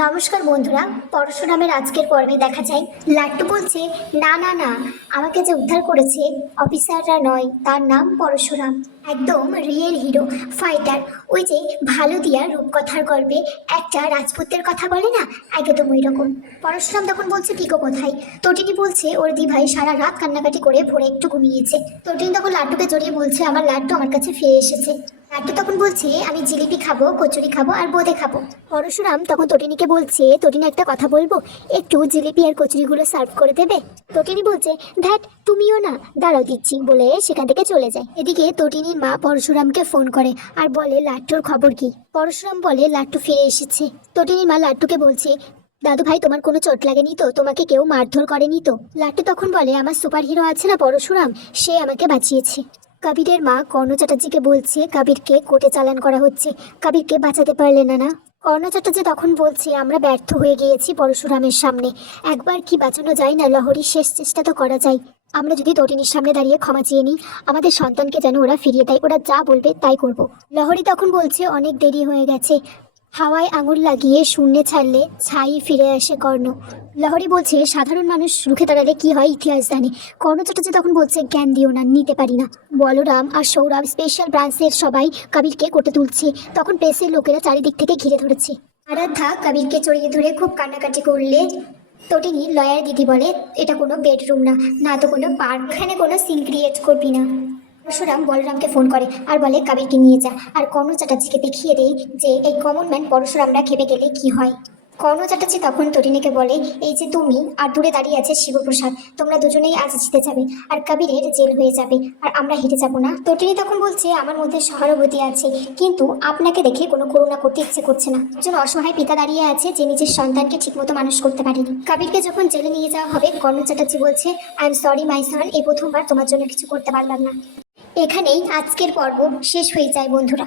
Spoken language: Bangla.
নমস্কার বন্ধুরা পরশুরামের আজকের পর্বে দেখা যায়। লাট্টু বলছে, না না না, আমাকে যে উদ্ধার করেছে অফিসাররা নয়, তার নাম পরশুরাম। একদম রিয়েল হিরো ফাইটার ওই যে ভালো দিয়া রূপকথার গল্পে একটা রাজপুতের কথা বলে না? একদম ওই রকম পরশুরাম তখন বলছে পিকো কোথায়? তটিনী বলছে, ওর দিভাই সারা রাত কান্নাকাটি করে ভোরে একটু ঘুমিয়েছে। তটিনী তখন লাড্ডুকে জড়িয়ে বলছে, আমার লাড্ডু আমার কাছে ফিরে এসেছে। লাড্ডু তখন বলছে, আমি জিলিপি খাব, কচুরি খাব আর বোঁদে খাব। পরশুরাম তখন তটিনীকে বলছে, তটিনী একটা কথা বলব? একটু জিলিপি আর কচুরিগুলো সার্ভ করে দেবে? তটিনী বলছে ধ্যাট তুমিও না, দাঁড়াও দিচ্ছি। বলে সেখান থেকে চলে যায়। এদিকে তটিনীর মা পরশুরামকে ফোন করে আর বলে, লাট্টুর খবর কি? পরশুরাম বলে, লাট্টু ফিরে এসেছে। তটিনীর মা লাট্টুকে বলছে, দাদু ভাই, তোমার কোনো চোট লাগেনি তো? তোমাকে কেউ মারধর করেনি তো? লাট্টু তখন বলে, আমার সুপার হিরো আছে না পরশুরাম, সে আমাকে বাঁচিয়েছে। কবিরের মা কর্ণ চ্যাটার্জিকে বলছে, কবিরকে কোর্টে চালান করা হচ্ছে। কবিরকে বাঁচাতে পারলে না না? কর্ণ চ্যাটার্জি তখন বলছে, আমরা ব্যর্থ হয়ে গিয়েছি পরশুরামের সামনে। একবার কি বাঁচানো যায় না, লহরীর শেষ চেষ্টা তো করা যায়। আমরা যদি তটিনীর সামনে দাঁড়িয়ে ক্ষমা চেয়ে নিই, আমাদের সন্তানকে যেন ওরা ফিরিয়ে দেয়, ওরা যা বলবে তাই করব। লহরী তখন বলছে, অনেক দেরি হয়ে গেছে। হাওয়ায় আঙুল লাগিয়ে শূন্যে ছাড়লে ছাই ফিরে আসে কর্ণ। লহরী বলছে, সাধারণ মানুষ রুখে দাঁড়ালে কি হয় ইতিহাস জানে। কর্ণ চ্যাটার্জি তখন বলছে, জ্ঞান দিও না, নিতে পারি না। বলরাম আর সৌরভ স্পেশাল ব্রাঞ্চের সবাই কবিরকে কোটে তুলছে। তখন প্রেসের লোকেরা চারিদিক থেকে ঘিরে ধরেছে। আরাধ্যা কবিরকে চড়িয়ে ধরে খুব কান্নাকাটি করলে। তটিনী লয়ার দিদি বলে, এটা কোনো বেডরুম না না তো কোনো পার্ক এখানে কোনো সিন ক্রিয়েট করবি না। পরশুরাম বলরামকে ফোন করে আর বলে, কাবিরকে নিয়ে যা। আর কর্ণ চ্যাটার্জিকে দেখিয়ে দেয় যে এই কমন ম্যান পরশুরামরা খেপে গেলে কি হয়। কর্ণ চ্যাটার্জি তখন তরিণীকে বলে, এই যে তুমি আর দূরে দাঁড়িয়ে আছে শিবপ্রসাদ, তোমরা দুজনেই আজ জিতে যাবে আর কবিরের জেল হয়ে যাবে আর আমরা হেঁটে যাব না। তটিনী তখন বলছে, আমার মধ্যে সহানুভূতি আছে, কিন্তু আপনাকে দেখে কোনো করুণা করতে ইচ্ছে করছে না। একজন অসহায় পিতা দাঁড়িয়ে আছে যে নিজের সন্তানকে ঠিকমতো মানুষ করতে পারেনি। কবিরকে যখন জেলে নিয়ে যাওয়া হবে, কর্ণ চ্যাটার্জি বলছে I am sorry my son এই প্রথমবার তোমার জন্য কিছু করতে পারলাম না। এখানেই আজকের পর্ব শেষ হয়ে যায় বন্ধুরা।